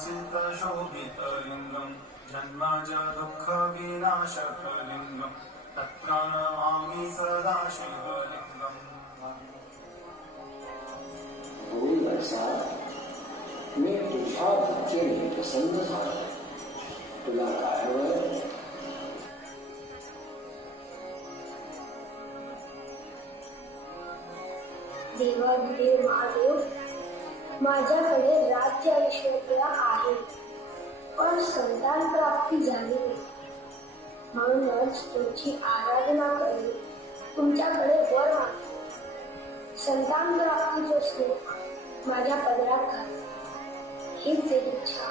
भासित शोभितलिङ्गं जन्मज दुःखविनाशकलिङ्गं तत्प्रणमामि सदा शिवलिङ्गम्। बोल असा मी तुझ्या भक्तीने प्रसन्न झालो. तुला काय हवंय? देवाधिदेव महादेव, माझ्याकडे राज्य ऐश्वर्य आहे, पण संतान प्राप्ती झाली नाही. म्हणूनच तुमची आराधना करून तुमच्याकडे वर मागतो. संतान प्राप्तीचे सुख माझ्या पदरात घाल, हीच एक इच्छा.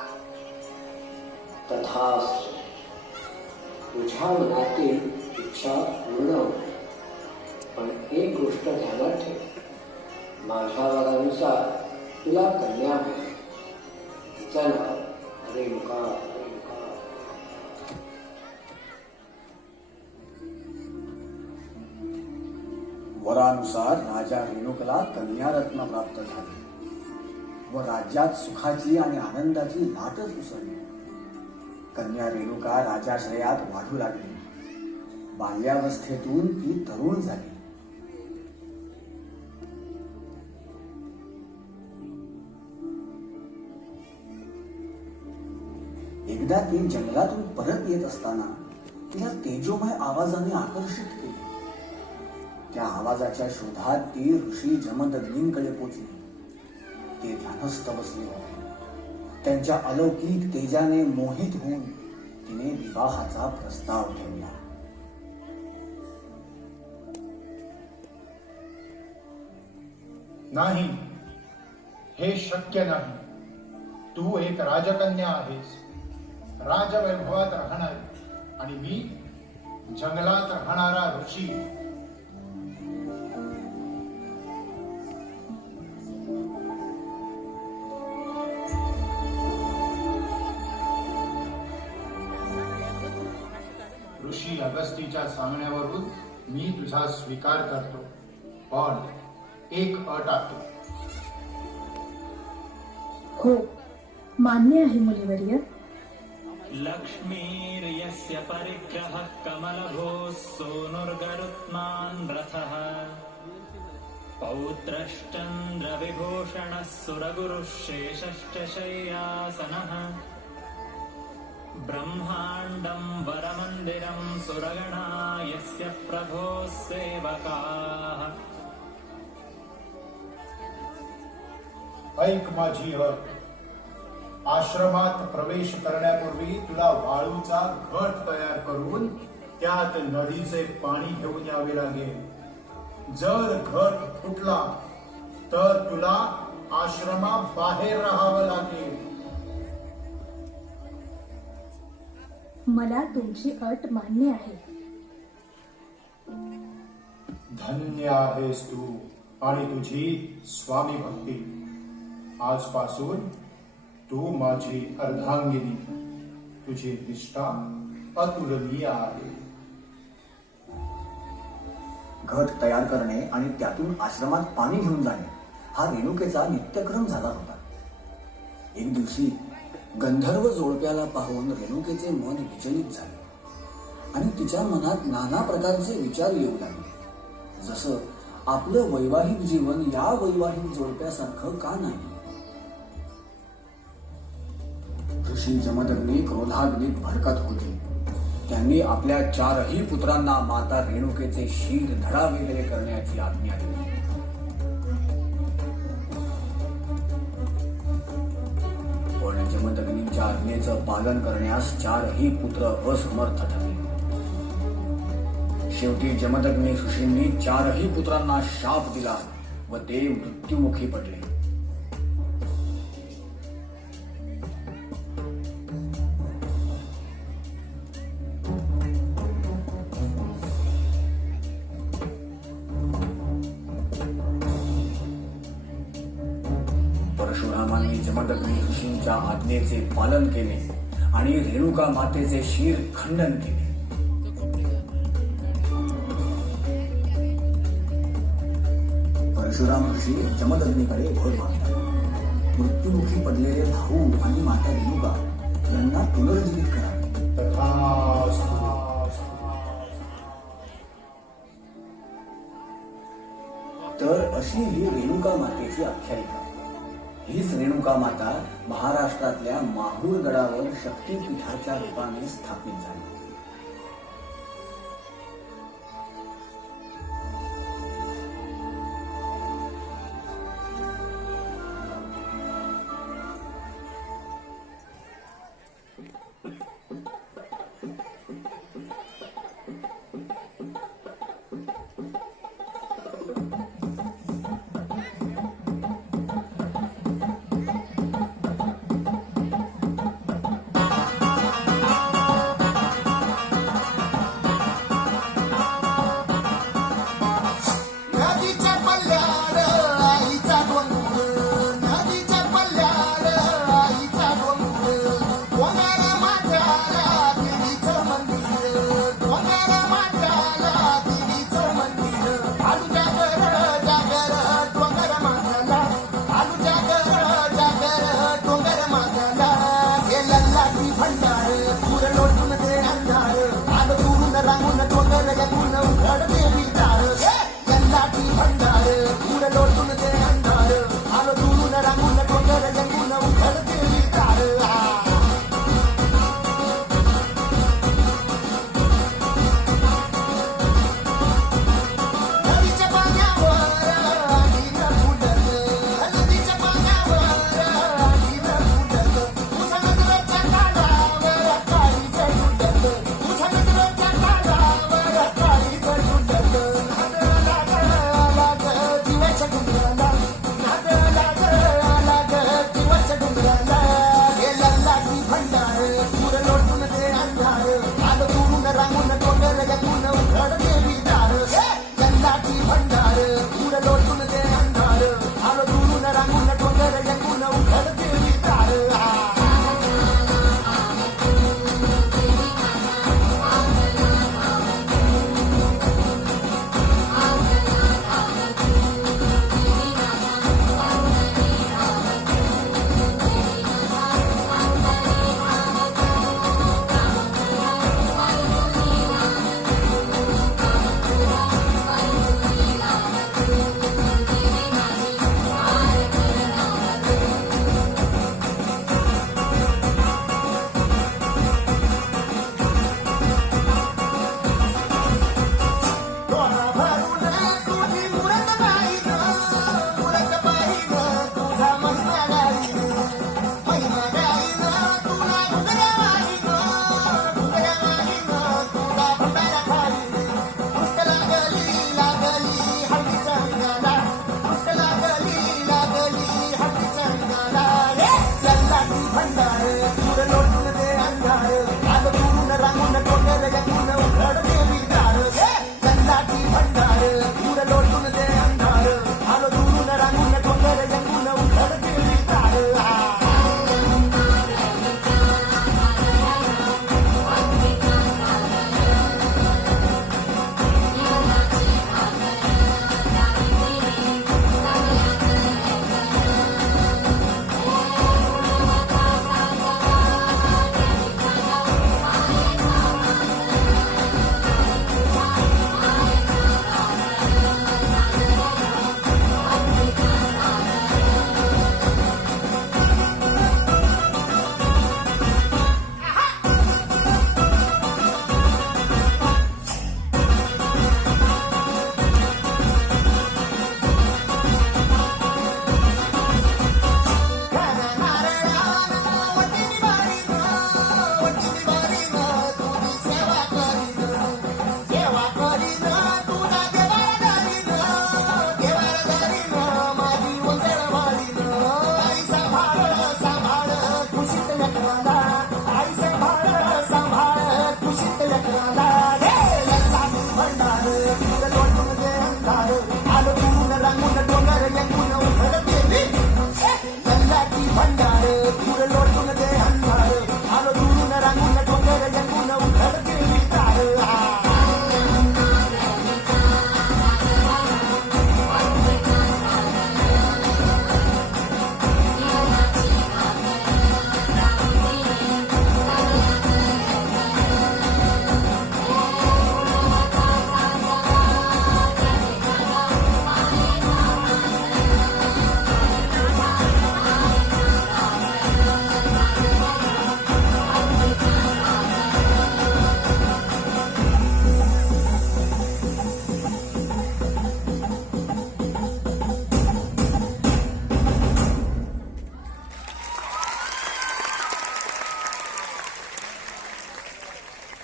तथास्तु. तुझ्या मनातील इच्छा पूर्ण होईल. पण एक गोष्ट ध्यानात ठेव, माझ्या वरानुसार तुला कन्या होईल. तिचं नाव रेणुका. वरानुसार राजा रेणुकला कन्यारत्न प्राप्त झाले व राज्यात सुखाची आणि आनंदाची लाटच उसळली. कन्या रेणुका राजाश्रयात वाढू लागली. बाल्यावस्थेतून ती तरुण झाली. एकदा ती जंगलातून परत येत असताना तिला तेजोमय आवाजाने आकर्षित केले. त्या आवाजाच्या शोधात ती ऋषी जमदग्नींकडे पोचली. ते ध्यानस्थ बसले होते. त्यांच्या अलौकिक तेजाने मोहित होऊन तिने विवाहाचा प्रस्ताव ठेवला. नाही, हे शक्य नाही. तू एक राजकन्या आहेस, राजवैभवात राहणारी, आणि मी जंगलात राहणारा ऋषी. ऋषी अगस्तीच्या सांगण्यावरून मी तुझा स्वीकार करतो, पण एक अट आहे. हो, मान्य आहे मुनिवर्य. लक्ष्मीर्यस्य परिग्रहः कमलभोः सोनुर्गरुत्मान् रथः पौत्रश्चन्द्रविभूषणः सुरगुरुः शेषश्च शय्यासनः ब्रह्माण्डं वरमन्दिरं सुरगणा यस्य प्रभोः सेवकाः. ऐक माझी अट. आश्रमात प्रवेश करण्यापूर्वी तुला वाळूचा घट तयार करून त्यात नदीचे पाणी घेऊन यावे लागेल. जर घट फुटला तर तुला आश्रमात बाहेर राहावं लागेल. मला तुमची अट मान्य आहे. धन्य आहेस तू आणि तुझी स्वामी भक्ती. आजपासून तू माझी अर्धांगिनी. तुझी निष्ठा अतुलनीय आहे. घट तयार करणे आणि त्यातून आश्रमात पाणी घेऊन जाणे हा रेणुकेचा नित्यक्रम झाला होता. एक दिवशी गंधर्व जोडप्याला पाहून रेणुकेचे मन विचलित झाले आणि तिच्या मनात नाना प्रकारचे विचार येऊ लागले. जसं आपलं वैवाहिक जीवन या वैवाहिक जोडप्यासारखं का नाही. ऋषी जमदग्नी क्रोधाग्नीत भडकत होते. त्यांनी आपल्या 4ही पुत्रांना माता रेणुकेचे शीर धडा वेगळे करण्याची आज्ञा दिली. पण जमदग्नींच्या आज्ञेचं पालन करण्यास 4ही पुत्र असमर्थ ठरले. शेवटी जमदग्नी ऋषींनी 4ही पुत्रांना शाप दिला व ते मृत्युमुखी पडले. परशुरामांनी जमदग्नी ऋषींच्या आज्ञेचे पालन केले आणि रेणुका मातेचे शीर खंडन केले. परशुराम ऋषी जमदग्नीकडे घोर मागला. मृत्युमुखी पडलेले भाऊ आणि माता रेणुका यांना पुनर्जीवित करा. तथास्तु. तर अशी ही रेणुका मातेची आख्यायिका. हीच रेणुका माता महाराष्ट्रातल्या माहूर गडावर शक्तीपीठाच्या रूपाने स्थापित झाली. नदीच्या पल्ल्याड आईचा डोंगर, नदीच्या पल्ल्याड आईचा डोंगर, कोणाला माझ्या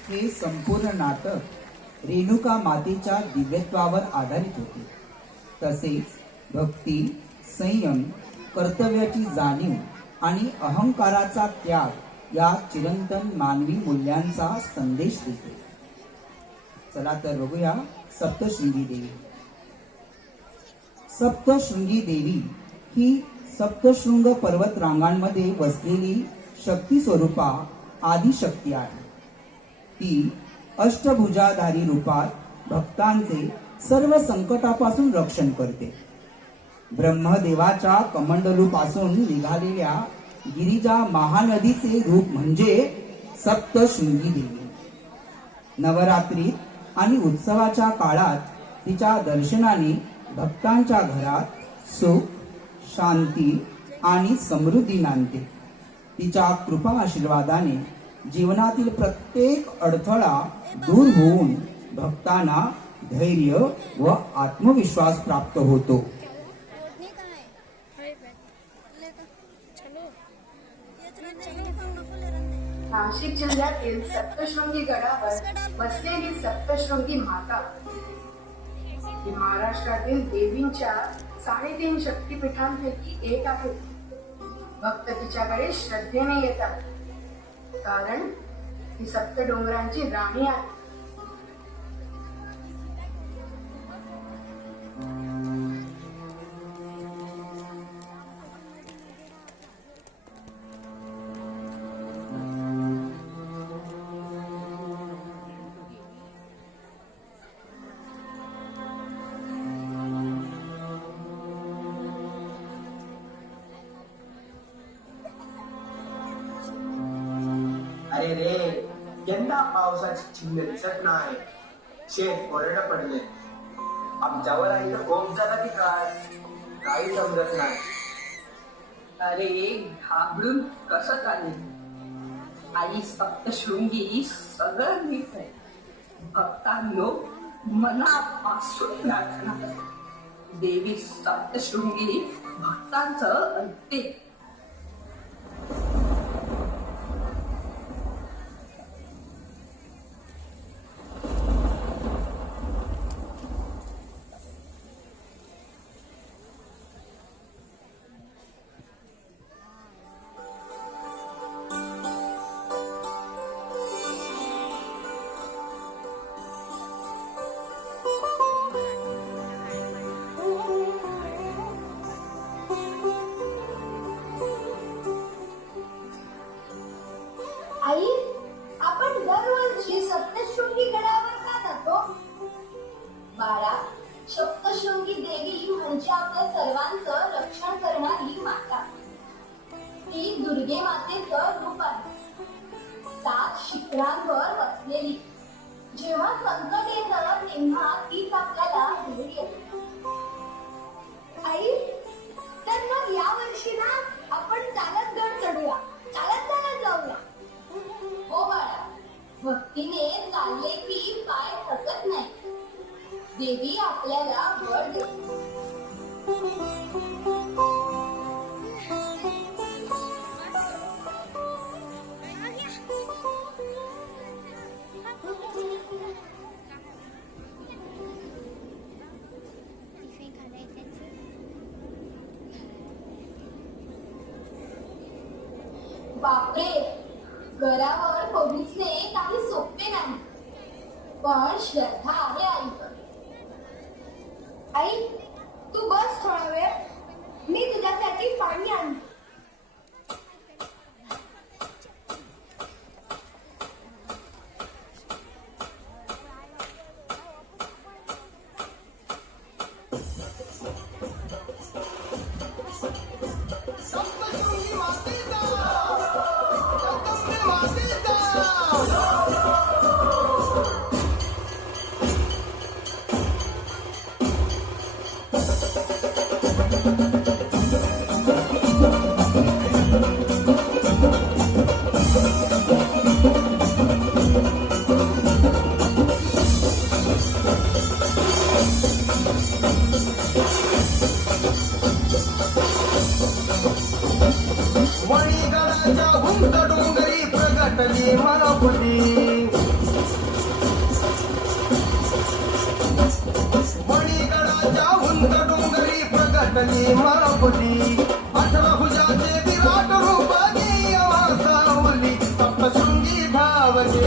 हे संपूर्ण नाटक रेणुका मातेच्या दिव्यत्वावर आधारित होते. तसेच भक्ती, संयम, कर्तव्याची जाणीव आणि अहंकाराचा त्याग या चिरंतन मानवी मूल्यांचा संदेश देते. चला तर बघूया सप्तशृंगी देवी. सप्तशृंगी देवी ही सप्तशृंग पर्वत रांगांमध्ये वसलेली शक्ती स्वरूपा आदिशक्ती आहे. ती अष्टभुजाधारी रूपात भक्तांचे सर्व संकटापासून रक्षण करते. ब्रह्मदेवाच्या कमंडलूपासून निघालेल्या गिरिजा महानदीचे रूप म्हणजे सप्तशृंगी देवी. नवरात्रीत आणि उत्सवाच्या काळात तिच्या दर्शनाने भक्तांच्या घरात सुख, शांती आणि समृद्धी नांदते. तिच्या कृपा आशीर्वादाने जीवनातील प्रत्येक अडथळा दूर होऊन भक्तांना धैर्य व आत्मविश्वास प्राप्त होतो. नाशिक जिल्ह्यातील सप्तशृंगी गडावर बसलेली सप्तशृंगी माता ही महाराष्ट्रातील देवींच्या 3.5 शक्तिपीठांपैकी एक आहे. भक्त तिच्याकडे श्रद्धेने येतात कारण ही सप्त डोंगरांची राणी आहे. अरे रे, यंदा पावसाची चिन्ह दिसत नाही. शेत कोरडं पडले. आमच्यावर आई तर कोप झाला की काय, काही समजत नाही. अरे घाबरून कसं चालेल? आई सप्तशृंगी सगळं नीट आहे. भक्तांनो मनापासून प्रार्थना करा. देवी सप्तशृंगी भक्तांचं ऐकते. आई, आपण दरवर्षी सप्तशृंगी गडावर का जातो? बाळा, सप्तशृंगी देवी म्हणजे आपल्या सर्वांचं रक्षण करणारी माता. ती दुर्गे मातेचं रूप आहे. 7 शिखरांवर वसलेली. जेव्हा संकट येतं तेव्हा तीच आपल्याला धैर्य देते. आई, तर मग या वर्षी ना आपण चालत गड चढूया, चालत जाऊया. हो बाळा, भक्तीने चालले की पाय थकत नाही. देवी आपल्याला बळ देते. बापरे, घरावर पोहोचणे काही सोपे नाही, पण श्रद्धा आहे आईकडे. आई, तू बस थोडा वेळ, मी तुझ्यासाठी पाणी आणते. वणीगडाच्या उंच डोंगरी प्रगटली महापुरी. प्रगटली माऊली 18 भुजाचे विराट रूप सावली सप्तशृंगी धावते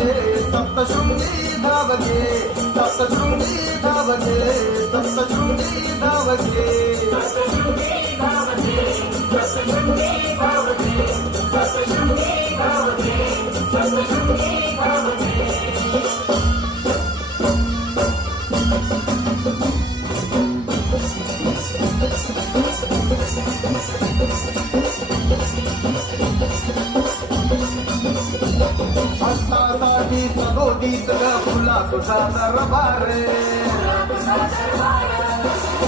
सप्तशृंगी धावते सप्तशृंगी धावते सप्तशृंगी धावते हस्तासाठी सदोदित फुला तुझा दरबार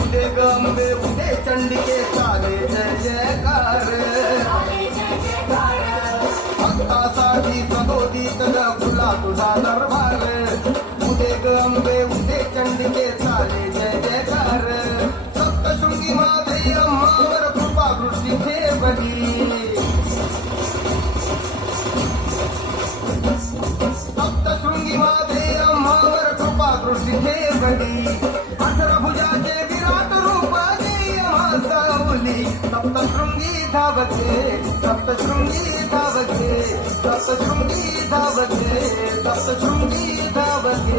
उदे गंबे उदे चंडिके चाले जय जयकार हस्तासाठी सदोदित फुला तुझा दरबार उदे गंबे उदे चंडिके चाले जय जयकार सप्तशृंगी माते अम्मावर कृपा दृष्टी ठेवली सप्तशृंगी माते अम्मावर कृपा दृष्टी ठेवली 18 भुजाचे विराट रूप सावली सप्तशृंगी धावते सप्तशृंगी धावते सप्तशृंगी धावते सप्तशृंगी धावते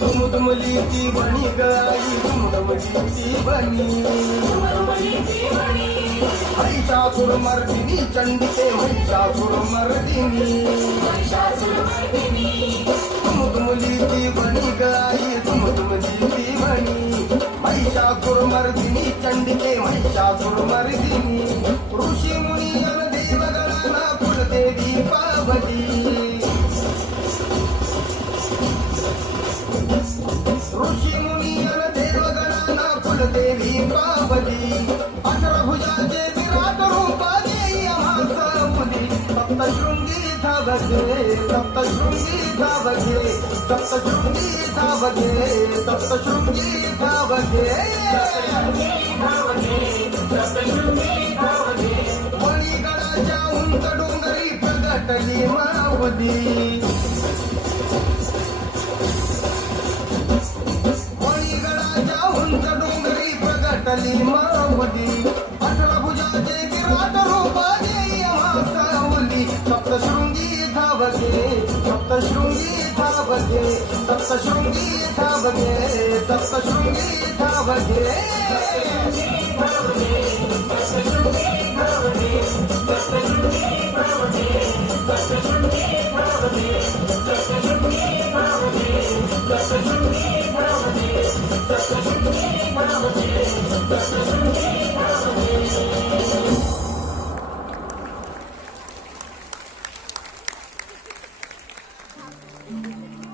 दुमदुमली ती बनी गाई दुमदुमली ती बनी महिषासुर मर्दिनी चंडिके महिषासुर मर्दिनी दुमदुमली ती बनी गाई दुमदुमली ती बनी महिषासुर मर्दिनी चंडिके महिषासुर मर्दिनी ऋषी मुनी अन देवगणांना कुलदेवी पावली ऋषी मुनी अन देवगणांना कुलदेवी पावली 18 भुजाचे विराट रूप सावली सप्तशृंगी धावते सप्तशृंगी धावते सप्तशृंगी धावते सप्तशृंगी धावते मणिगडाच्या उंच डोंगरी प्रगटली माऊली मणिगडाच्या उंच डोंगरी प्रगटली माऊली 18 भुजाचे विराट रूप सावली सप्तशृंगी धावते सप्तशृंगी धावते सप्तशृंगी धावते सप्तशृंगी धावते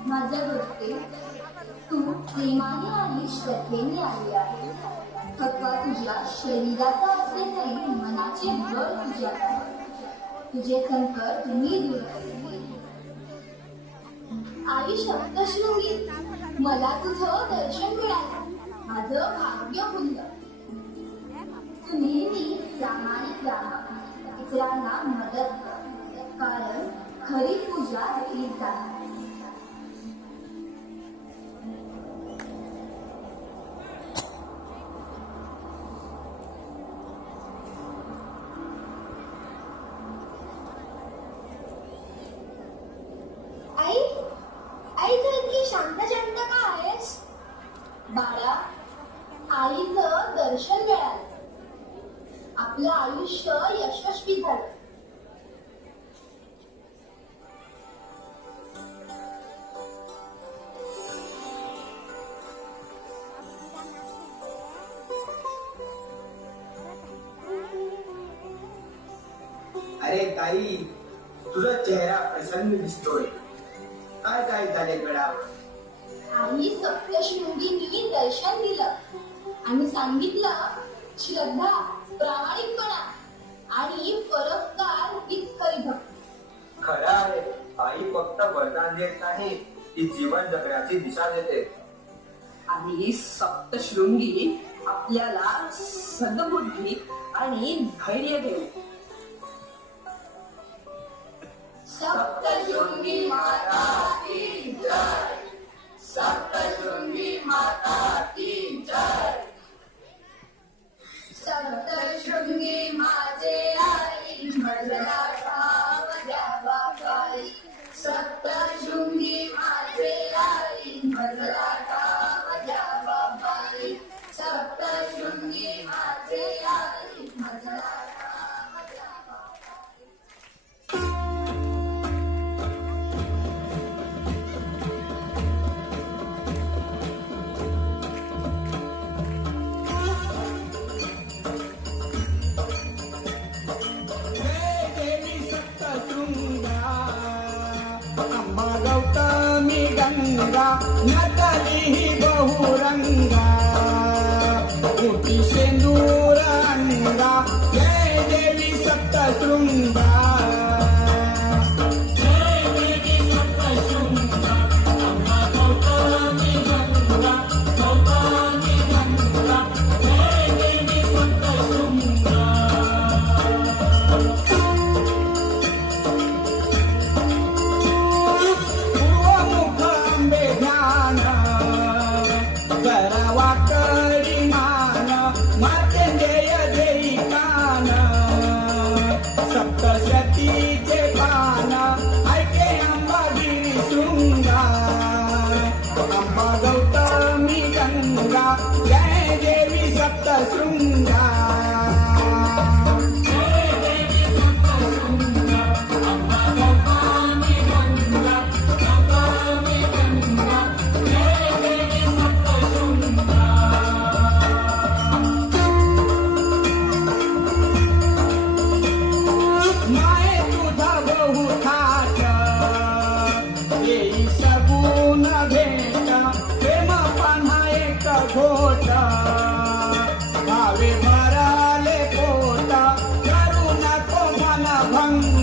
माझ्या गोष्टी तू प्रेमाने आणि श्रद्धेने आली आहे थकवा तुझ्या शरीराचा असले तरी मनाचे बळ तुझ्यात आहे तुझे संकट मी दूर केले आई सप्तशृंगी मला तुझं दर्शन मिळालं माझं भाग्य फुललं तू नेहमी प्रामाणिक राहा इतरांना मदत कर कारण खरी पूजा हीच आहे आई आई तू इतकी शांत शांत का आहेस बाळा आईचं दर्शन मिळालं आपलं आयुष्य यशस्वी झालं अरे ताई तुझा चेहरा प्रसन्न दिसतोय काय काय झाले गडावर आई सप्तशृंगीनी दर्शन दिलं आणि सांगितलं श्रद्धा प्रामाणिकपणा आणि परोपकार हीच खरी भक्ती खरं आहे आई फक्त वरदान देत नाही, ती जीवन जगण्याची दिशा देते. आणि सप्तशृंगी आपल्याला सद्बुद्धी आणि धैर्य देऊ. सप्तशृंगी माता की जय. सप्तशृंगी माता की जय. सप्तशृंगी माझे आई मला ठाव द्यावा काही. सप्तशृंगी माझे आई मला ठाव द्यावा काही. सप्तशृंगी माझे आई मला ठाव द्यावा काही. अंबा गौतमी गंगा नटली बहुरंगा मोठी शेंदूर अंगा. जय देवी सप्तशृंगा. पूर्वमुख अंबे ध्यान करावा करी मान. मातेंदेय देई कान सप्तशतीचे पान. ऐके अंबागिरी शृंगा. अंबा गौतमी गंगा. जय देवी सप्तशृंगा. माये तुझा बहु थाट येई सगुण भेट. प्रेम पान्हा एक घोट भावे भराले पोट. करू नको मन भंग.